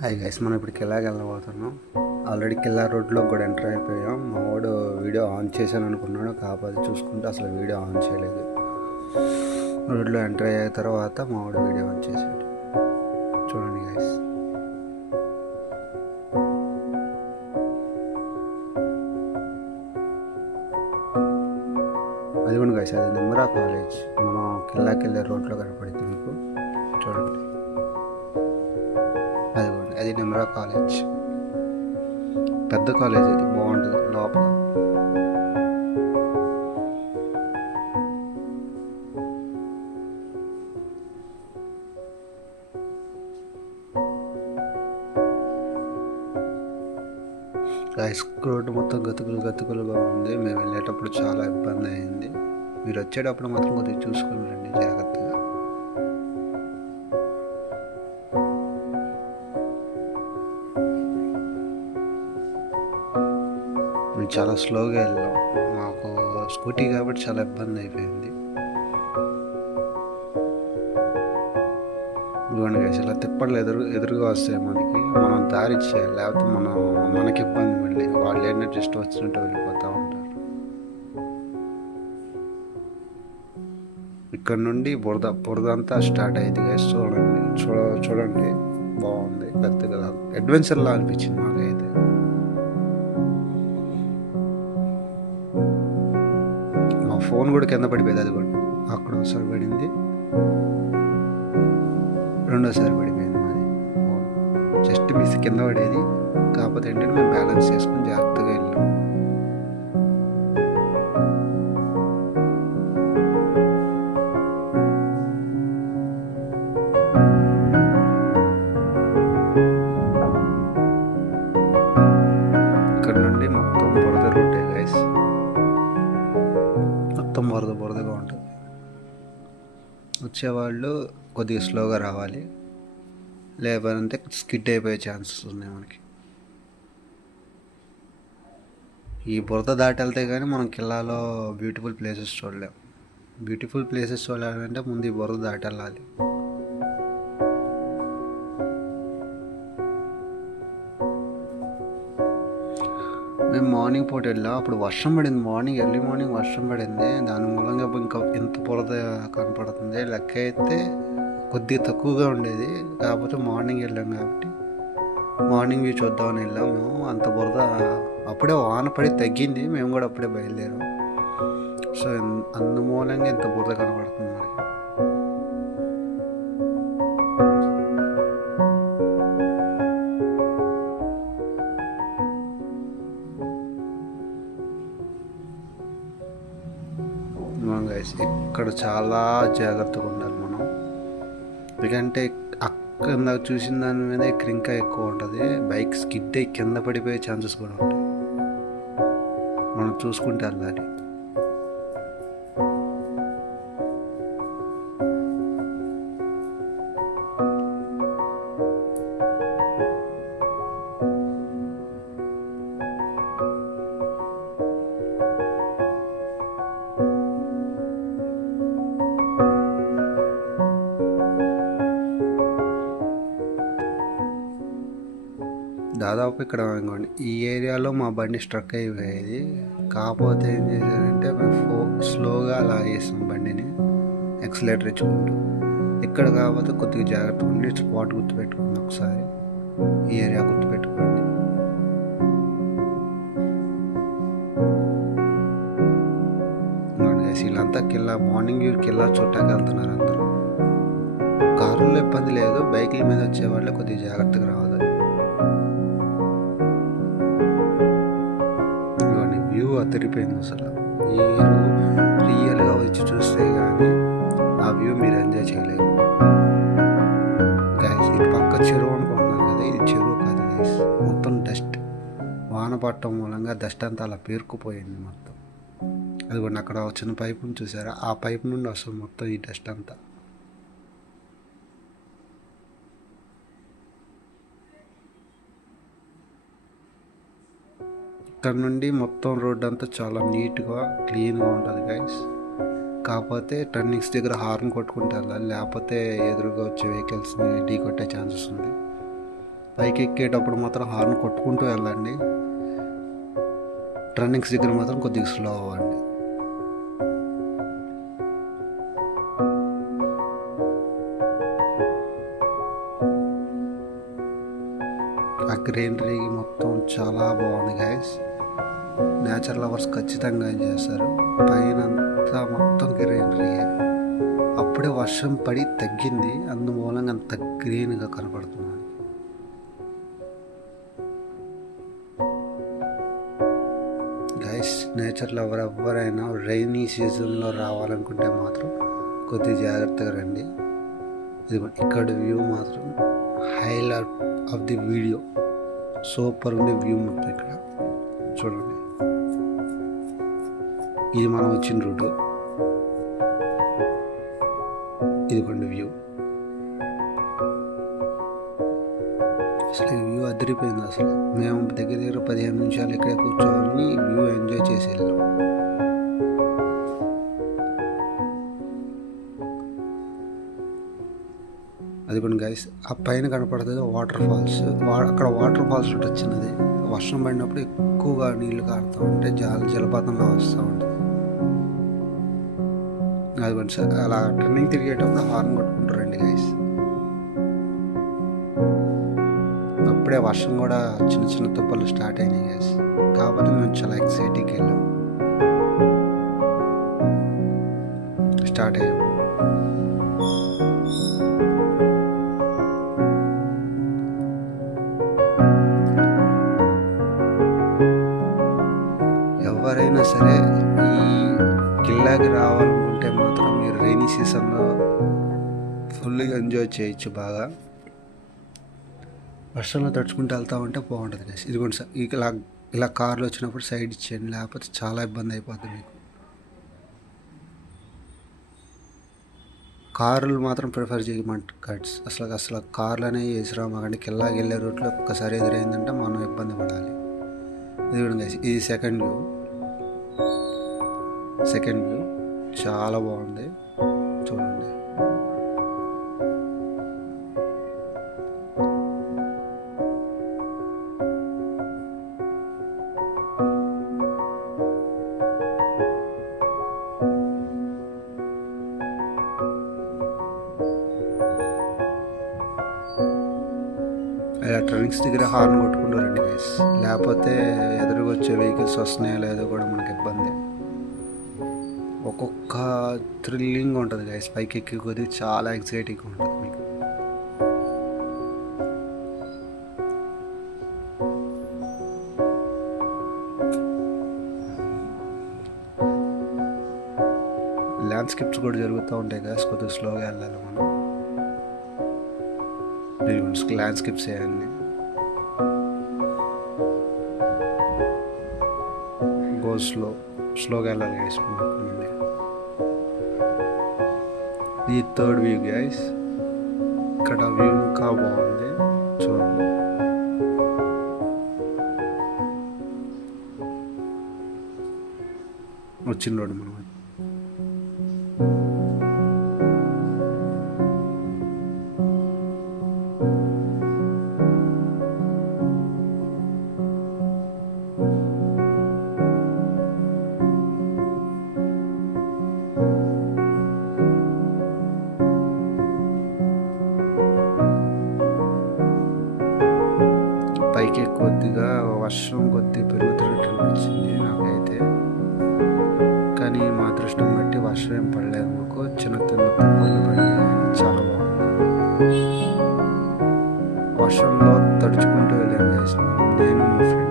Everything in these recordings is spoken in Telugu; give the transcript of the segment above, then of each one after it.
హాయ్ గైస్, మనం ఇప్పుడు కిల్లాకి వెళ్ళబోతున్నాం. ఆల్రెడీ కిల్లా రోడ్లో కూడా ఎంటర్ అయిపోయాం. మా వాడు వీడియో ఆన్ చేశాను అనుకున్నాడు, కాకపోతే చూసుకుంటే అసలు వీడియో ఆన్ చేయలేదు. రోడ్లో ఎంటర్ అయ్యే తర్వాత మా వాడు వీడియో ఆన్ చేశాడు. చూడండి గైస్. అది కూడా గైస్, అది నిమ్రా కాలేజ్. మనం కిల్లాకి వెళ్ళే రోడ్లో కనపడింది మీకు. చూడండి, అది నిమ్రా కాలేజ్. పెద్ద కాలేజ్, అది బాగుంటుంది లోపల. గైస్, రోడ్డు మొత్తం గతుకులుగా ఉంది. మేము వెళ్ళేటప్పుడు చాలా ఇబ్బంది అయింది. మీరు వచ్చేటప్పుడు మాత్రం కొద్దిగా చూసుకుని రండి జాగ్రత్తగా. మేము చాలా స్లోగా వెళ్ళాం. మాకు స్కూటీ కాబట్టి చాలా ఇబ్బంది అయిపోయింది. ఇవ్వండి గైస్, ఇలా తిప్పట్లు ఎదురుగా వస్తాయి మనకి. మనం దారి ఇచ్చేయాలి, లేకపోతే మనకి ఇబ్బంది. మళ్ళీ వాళ్ళు ఏంటంటే జస్ట్ వచ్చినట్టు వెళ్ళిపోతూ ఉంటారు. ఇక్కడ నుండి బురద అంతా స్టార్ట్ అయింది గైస్. చూడండి బాగుంది. పెద్దగా అడ్వెంచర్లా అనిపించింది మాకైతే. మా ఫోన్ కూడా కింద పడిపోయింది. అది కూడా అక్కడ ఒకసారి పడింది, రెండోసారి పడిపోయింది మాది ఫోన్. జస్ట్ మిస్ కింద పడేది. కాకపోతే ఏంటంటే మేము బ్యాలెన్స్ చేసుకుని జాగ్రత్తగా వెళ్ళాం. ఇక్కడ నుండి మొత్తం బురద రోడ్డే గైస్. మొత్తం బురదగా ఉంటుంది. వచ్చేవాళ్ళు కొద్దిగా స్లోగా రావాలి, లేకపోతే స్కిడ్ అయిపోయే ఛాన్సెస్ ఉన్నాయి మనకి. ఈ బురద దాటి వెళ్తే కానీ మనం కిల్లాలో బ్యూటిఫుల్ ప్లేసెస్ చూడలేం. బ్యూటిఫుల్ ప్లేసెస్ చూడాలంటే ముందు ఈ బురద దాటి వెళ్ళాలి. మేము మార్నింగ్ పూట వెళ్ళాం. అప్పుడు వర్షం పడింది. ఎర్లీ మార్నింగ్ వర్షం పడింది. దాని మూలంగా ఇంకా ఎంత బురద కనపడుతుంది. లెక్క అయితే కొద్దిగా తక్కువగా ఉండేది. కాకపోతే మార్నింగ్ వెళ్ళాం కాబట్టి మార్నింగ్ వ్యూ చూద్దామని వెళ్ళాం మేము. అంత బురద అప్పుడే వాన పడి తగ్గింది. మేము కూడా అప్పుడే బయలుదేరాం. సో అందుమూలంగా ఇంత బురద కనపడుతుంది మనకి. గైస్, ఇక్కడ చాలా జాగ్రత్తగా ఉండాలి మనం. ఎందుకంటే అక్కడ చూసిన దాని మీద ఇక్కడ ఇంకా ఎక్కువ ఉంటుంది. బైక్ స్కిడ్ అయ్యి కింద పడిపోయే ఛాన్సెస్ కూడా ఉంటాయి. మనం చూసుకుంటే వెళ్ళాలి. దాదాపు ఇక్కడ ఈ ఏరియాలో మా బండి స్ట్రక్ అయిపోయేది. కాకపోతే ఏం చేశారంటే మేము స్లోగా అలా వేసాం బండిని, ఎక్సలేటర్ ఇచ్చుకుంటూ. ఇక్కడ కాకపోతే కొద్దిగా జాగ్రత్తగా ఉండి స్పాట్ గుర్తుపెట్టుకోండి. ఒకసారి ఈ ఏరియా గుర్తుపెట్టుకోండి. వీళ్ళంతా మార్నింగ్ కిల్లా చూడటానికి వెళ్తున్నారు అందరూ. కారుల్లో ఇబ్బంది లేదు, బైకుల మీద వచ్చే వాళ్ళే కొద్దిగా జాగ్రత్తగా రావాలి. వ్యూ అదిరిపోయింది అసలు. మీరు రియల్గా వచ్చి చూస్తే కానీ ఆ వ్యూ మీరు ఎంజాయ్ చేయలేరు గైస్. ఇటు పక్క చెరువు అనుకుంటున్నారు కదా, ఇది చెరువు కాదు గైస్. మొత్తం డస్ట్, వాన పట్టడం మూలంగా డస్ట్ అంతా అలా పేరుకుపోయింది మొత్తం. అది కూడా అక్కడ చిన్న పైపుని చూసారా, ఆ పైపు నుండి వస్తుంది మొత్తం ఈ డస్ట్ అంతా. ఇక్కడ నుండి మొత్తం రోడ్ అంతా చాలా నీట్గా క్లీన్గా ఉంటుంది గైస్. కాకపోతే టర్నింగ్స్ దగ్గర హార్న్ కొట్టుకుంటూ వెళ్ళాలి, లేకపోతే ఎదురుగా వచ్చే వెహికల్స్ని ఢీ కొట్టే ఛాన్సెస్ ఉంది. పైకి ఎక్కేటప్పుడు మాత్రం హార్న్ కొట్టుకుంటూ వెళ్ళండి. టర్నింగ్స్ దగ్గర మాత్రం కొద్దిగా స్లో అవ్వండి. ఆ గ్రీనరీ మొత్తం చాలా బాగుంది గైస్. నేచర్ లవర్స్ ఖచ్చితంగా ఎంజాయ్ చేస్తారు. పైన అంతా మొత్తం గ్రీనరీ. అప్పుడే వర్షం పడి తగ్గింది, అందుమూలంగా అంత గ్రీన్గా కనపడుతుంది. గైస్, నేచర్ లవర్ ఎవరైనా రైనీ సీజన్లో రావాలనుకుంటే మాత్రం కొద్దిగా జాగ్రత్తగా రండి. ఇది ఇక్కడ వ్యూ మాత్రం highlight of the video. Super ఉంది వ్యూ మొత్తం. ఇక్కడ చూడండి, ఇది మనం వచ్చిన రూటు. ఇదిగోండి వ్యూ. అసలు ఈ వ్యూ అదిరిపోయింది. అసలు మేము దగ్గర 15 నిమిషాలు ఇక్కడే కూర్చొని వ్యూ ఎంజాయ్ చేసి వెళ్ళాం. అదిగోండి గైస్, ఆ పైన కనపడుతుంది వాటర్ ఫాల్స్. అక్కడ వాటర్ ఫాల్స్ వచ్చినది. వర్షం పడినప్పుడు ఎక్కువగా నీళ్లు కారుతూ ఉంటే జలపాతంలో వస్తూ ఉంటుంది. అదిగోండి సార్, అలా టర్నింగ్ తిరిగేటప్పుడు హార్న్ కొట్టుకుంటారండి గైస్. అప్పుడే వర్షం కూడా చిన్న చిన్న తుప్పలు స్టార్ట్ అయినాయి గైస్. కాబట్టి మేము చాలా ఎక్సైటింగ్కి వెళ్ళాం. స్టార్ట్ అయ్యాం. ఎవరైనా సరే ఈ కిల్లాకి రావాలనుకుంటే మాత్రం మీరు రైనీ సీజన్లో ఫుల్గా ఎంజాయ్ చేయొచ్చు. బాగా వర్షంలో తడుచుకుంటూ వెళ్తూ ఉంటే బాగుంటుంది గైస్. ఇదిగోండి సార్, ఇలా కార్లు వచ్చినప్పుడు సైడ్ ఇచ్చేయండి, లేకపోతే చాలా ఇబ్బంది అయిపోతుంది మీకు. కార్లు మాత్రం ప్రిఫర్ చేయమంట గైడ్స్. అసలు కార్లు అనేవి వేసిరామాకండి. కిల్లాకి వెళ్ళే రూట్లో ఒక్కసారి ఎదురైందంటే మనం ఇబ్బంది పడాలి. ఇదిగోండి గైస్, ఇది సెకండ్ వ్యూ చాలా బాగుంది. చూడండి, ఇలా టర్నింగ్స్ దగ్గర హార్న్ కొట్టుకుంటారండి గైస్. లేకపోతే ఎదురుగా వచ్చే వెహికల్స్ వస్తున్నాయో లేదో కూడా మనకి ఇబ్బంది. ఒక్కొక్క థ్రిల్లింగ్ ఉంటుంది గైస్. పైకి ఎక్కి కొద్దిగా చాలా ఎక్సైటింగ్గా ఉంటుంది మీకు. ల్యాండ్స్కేప్స్ కూడా జరుగుతూ ఉంటాయి గైస్. కొద్దిగా స్లోగా వెళ్ళాలి మనం. ల్యాండ్స్కేప్స్ వేయండి. గో స్లోగా వెళ్ళాలి గైస్. ఇది థర్డ్ వ్యూ గైస్. ఇక్కడ వ్యూ ఇంకా బాగుంది, చూడండి. వచ్చిన రోడ్డు మనం. పైకి కొద్దిగా వర్షం పెరుగుతున్నట్టు అనిపించింది నాకైతే. కానీ మా అదృష్టం బట్టి వర్షం ఏం పడలేదు మాకు. చిన్న తుప్పలు పడి చాలా బాగుంది. వర్షంలో తడుచుకుంటూ వెళ్ళాను గైస్, నేను మా ఫ్రెండ్.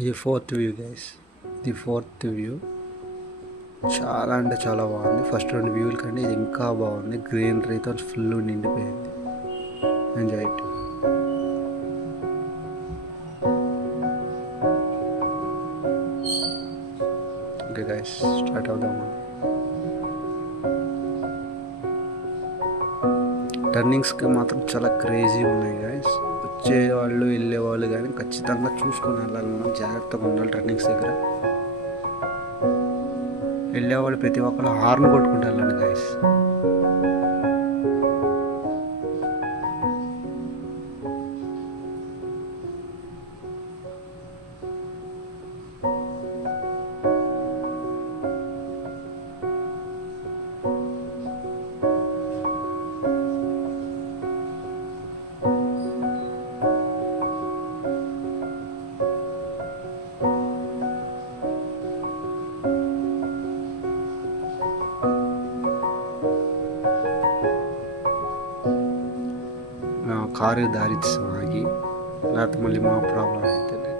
ఇది ఫోర్త్ వ్యూ గైస్. ఇది ఫోర్త్ వ్యూ. చాలా అంటే చాలా బాగుంది. ఫస్ట్ 2 వ్యూల కంటే ఇది ఇంకా బాగుంది. గ్రీనరీతో ఫుల్ నిండిపోయింది. Enjoy it. Okay guys, start అవుదాము. టర్నింగ్స్కి మాత్రం చాలా క్రేజీ ఉన్నాయి గైస్. వచ్చేవాళ్ళు వెళ్ళేవాళ్ళు కానీ ఖచ్చితంగా చూసుకొని వెళ్ళాలి, మనం జాగ్రత్తగా ఉండాలి టర్నింగ్స్ దగ్గర. వెళ్ళేవాళ్ళు ప్రతి ఒక్కరు హార్న్ కొట్టుకుంటూ వెళ్ళండి గైస్. కారు దారిస్తాం ఆగి, లేకపోతే మళ్ళీ మా ప్రాబ్లం అవుతుంది.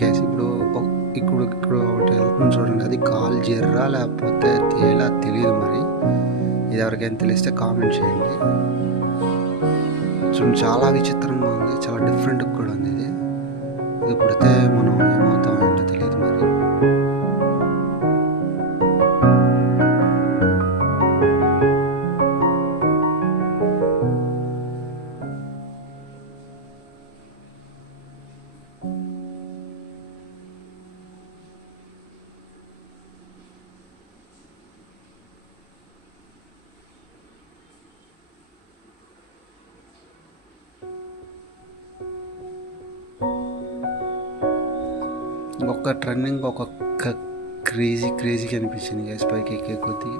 గైస్ ఇప్పుడు ఒకటి వెళ్తుంది చూడండి, అది కాల్ జిర్రా లేకపోతే తేలా తెలియదు. మరి ఇది ఎవరికైనా తెలిస్తే కామెంట్ చేయండి. చూడండి చాలా విచిత్రంగా ఉంది, చాలా డిఫరెంట్ కూడా ఉంది. ఇది పుడితే మనం ఏమవుతాం ఏంటో తెలియదు మరి. ఒక్క టర్నింగ్ ఒక్కొక్క క్రేజీగా అనిపించింది గైస్. పైకి ఎక్కే కొద్దీ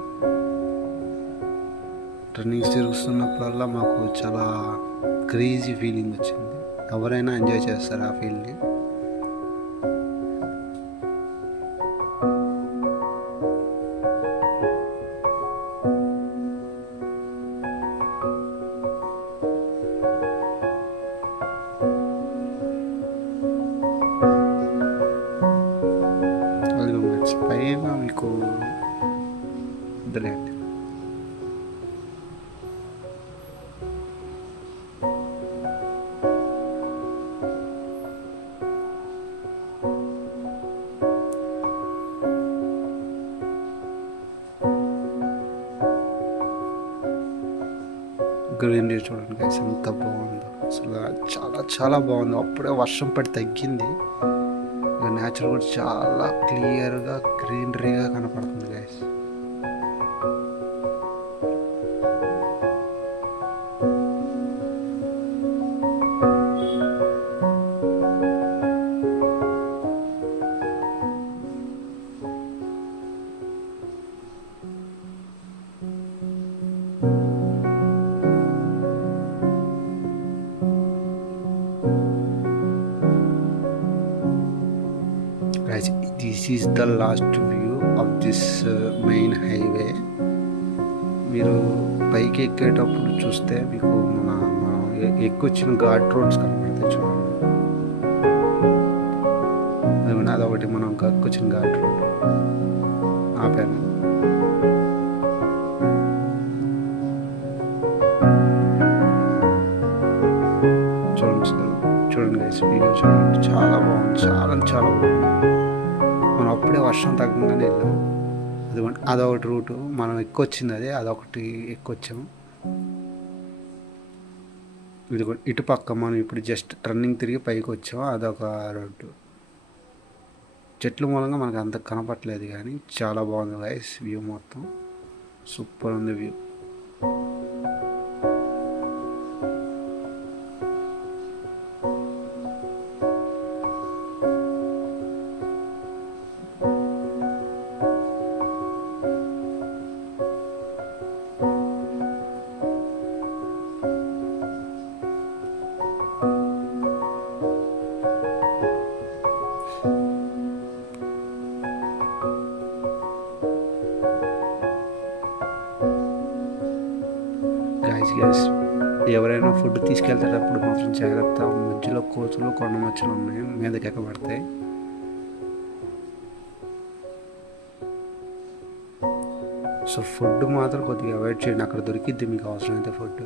టర్నింగ్స్ తిరుగుతున్నప్పుడల్లా మాకు చాలా క్రేజీ ఫీలింగ్ వచ్చింది. ఎవరైనా ఎంజాయ్ చేస్తారు ఆ ఫీల్ని. పైన మీకు వద్దులేండి. గ్రీనరీ చూడండి గైస్ ఎంత బాగుందో, అసలు చాలా బాగుంది. అప్పుడే వర్షం పడి తగ్గింది, నేచర్ కూడా చాలా క్లియర్గా గ్రీనరీగా కనపడుతుంది guys. This is the last view of this main highway. మీరు పైకి ఎక్కేటప్పుడు చూస్తే మీకు మనం ఎక్కొచ్చిన ఘాట్ రోడ్స్ కనపడతాయి చూడండి. అదొకటి మనం ఎక్కొచ్చిన ఘాట్ రోడ్ ఆపాను. చూడండి గైస్, వీడియో చూడండి, చాలా బాగుంది, చాలా బాగుంది. మనం అప్పుడే వర్షం తగ్గగానే వెళ్ళాం. అదొకటి రూటు మనం ఎక్కొచ్చింది, అదొకటి ఎక్కొచ్చాము. ఇది ఇటు పక్క మనం ఇప్పుడు జస్ట్ టర్నింగ్ తిరిగి పైకి వచ్చాము, అదొక రోడ్డు. చెట్ల మూలంగా మనకు అంత కనపట్లేదు కానీ చాలా బాగుంది గైస్. వ్యూ మొత్తం సూపర్ ఉంది వ్యూ. మనం ఫుడ్ తీసుకెళ్తేటప్పుడు మాత్రం జాగ్రత్త, మధ్యలో కోతులు కొండ మచ్చలు ఉన్నాయి, మీదకి ఎక్కబడతాయి. సో ఫుడ్ మాత్రం కొద్దిగా అవాయిడ్ చేయండి, అక్కడ దొరికిద్ది మీకు అవసరమైతే ఫుడ్.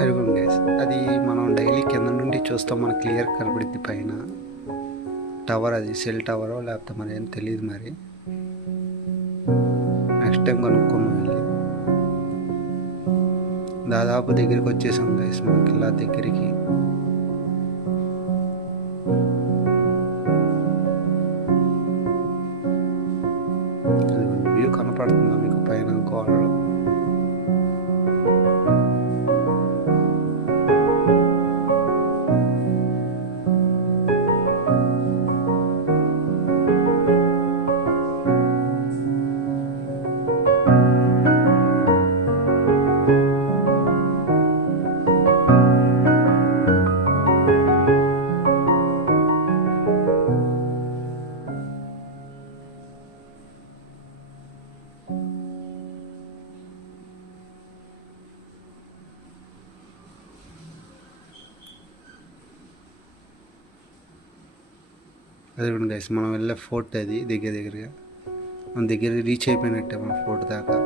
అదిగోండి గైస్, అది మనం డైలీ కింద నుండి చూస్తాం, మనకు క్లియర్ కనబడిద్ది పైన టవర్. అది సెల్ టవరో లేకపోతే మరి ఏం తెలియదు, మరి నెక్స్ట్ టైం కనుక్కోము వెళ్ళి. దాదాపు దగ్గరికి వచ్చేసాం గైస్, మనకి ఇలా దగ్గరికి. వ్యూ కనపడుతుందా మీకు పైన గోడలో? అదిగోండి గైస్, మనం వెళ్ళే ఫోర్ట్ అది దగ్గరగా మన దగ్గర రీచ్ అయిపోయినట్టే మన ఫోర్ట్ దాకా.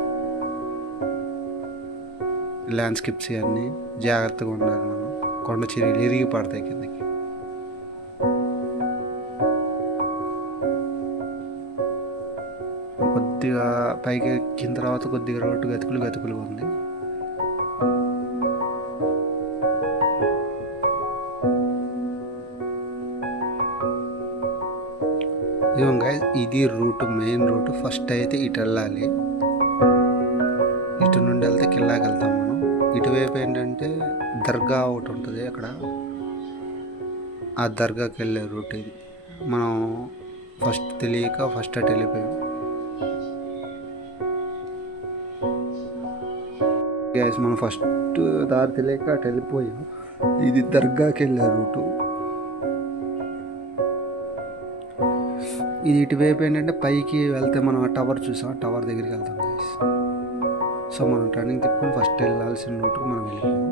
ల్యాండ్స్కేప్స్ ఇవన్నీ జాగ్రత్తగా ఉండాలి మనం, కొండ చర్యలు ఇరిగి పడతాయి కిందకి. కొద్దిగా పైకి ఎక్కిన తర్వాత కొద్దిగా రోడ్డు గతుకులుగా ఉంది. ఇది రూట్, మెయిన్ రూట్. ఫస్ట్ అయితే ఇటు వెళ్ళాలి, ఇటు నుండి వెళ్తే కిల్లాకి వెళ్తాం మనం. ఇటువైపు ఏంటంటే దర్గా ఒకటి ఉంటుంది అక్కడ, ఆ దర్గాకి వెళ్ళే రూట్ ఇది. మనం ఫస్ట్ తెలియక ఫస్ట్ అటు వెళ్ళిపోయాం గైస్. మనం ఫస్ట్ దారి తెలియక అటు వెళ్ళిపోయాం. ఇది దర్గాకి వెళ్ళే రూటు. ఇది ఇటువైపు ఏంటంటే పైకి వెళ్తే మనం ఆ టవర్ చూసాం, టవర్ దగ్గరికి వెళ్తాం గైస్. సో మనం టర్నింగ్ తిప్పుకొని ఫస్ట్ వెళ్ళాల్సిన రూట్కి మనం వెళ్ళిపోయాం.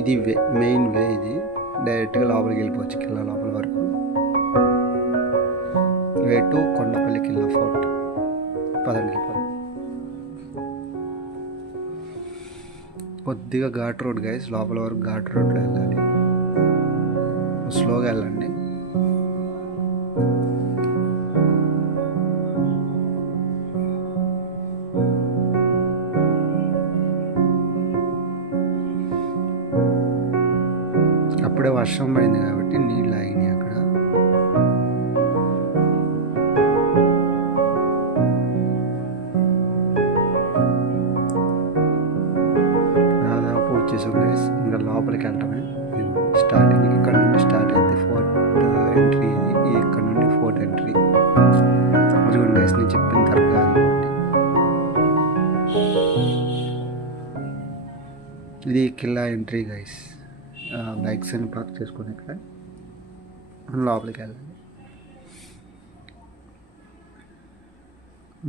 ఇది మెయిన్ వే. ఇది డైరెక్ట్గా లోపలికి వెళ్ళిపోవచ్చు, కిల్లా లోపల వరకు. Way to Kondapalli Killa fort. పదండి వెళ్ళిపోతాం. కొద్దిగా ఘాట్ రోడ్ గైస్, లోపల వరకు ఘాట్ రోడ్లో వెళ్ళాలి, స్లోగా వెళ్ళండి. అప్పుడే వర్షం పడింది కాబట్టి నీళ్ళు ఆగినాయి అక్కడ. దాదాపు వచ్చేసాం గైస్, ఇంకా లోపలికి వెళ్ళటమే. స్టార్టింగ్ ఇక్కడ నుండి స్టార్ట్ అయితే ఫోర్త్ ఎంట్రీ. ఇది ఇక్కడ నుండి ఫోర్త్ ఎంట్రీ. చూడండి గైస్, నేను చెప్పిన దర్గా అనుకోండి. ఇది కిల్లా ఎంట్రీ గైస్. బైక్స్ అని పార్క్ చేసుకొని ఇక్కడ లోపలికి వెళ్ళాలి.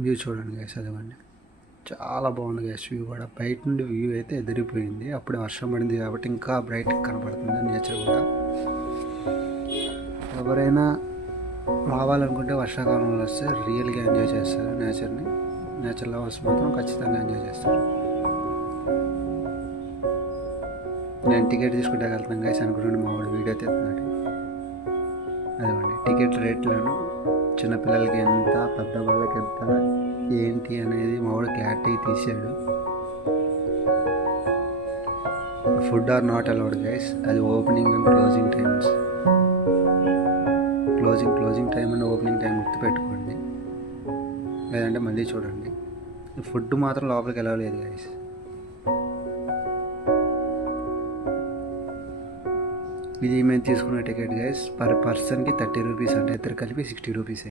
వ్యూ చూడండి గైస్, అదివ్వండి, చాలా బాగుంది గైస్. వ్యూ కూడా బయట నుండి వ్యూ అయితే ఎదిరిపోయింది. అప్పుడే వర్షం పడింది కాబట్టి ఇంకా బ్రైట్ కనపడుతుంది నేచర్ కూడా. ఎవరైనా రావాలనుకుంటే వర్షాకాలంలో వస్తే రియల్గా ఎంజాయ్ చేస్తారు నేచర్ని. నేచర్ లవర్స్ మాత్రం ఖచ్చితంగా ఎంజాయ్ చేస్తారు. నేను టికెట్ తీసుకుంటే వెళ్తాను గైస్ అనుకుంటుంటే మా వాడు వీడియో తీస్తున్నాడు. అదేమండి టికెట్ రేట్లను చిన్నపిల్లలకి ఎంత, పెద్ద వాళ్ళకి ఎంత, ఏంటి అనేది మా వాడు క్లారిటీ తీసాడు. Food are not allowed guys. అది opening and closing times. Closing time and opening time గుర్తుపెట్టుకోండి, లేదంటే మళ్ళీ చూడండి. ఫుడ్ మాత్రం లోపలికి వెళ్ళలేదు గైస్. ఇది మేము తీసుకున్న టికెట్ గైస్ పర్ పర్సన్కి 30 రూపీస్, అంటే ఇద్దరు కలిపి 60 రూపీస్.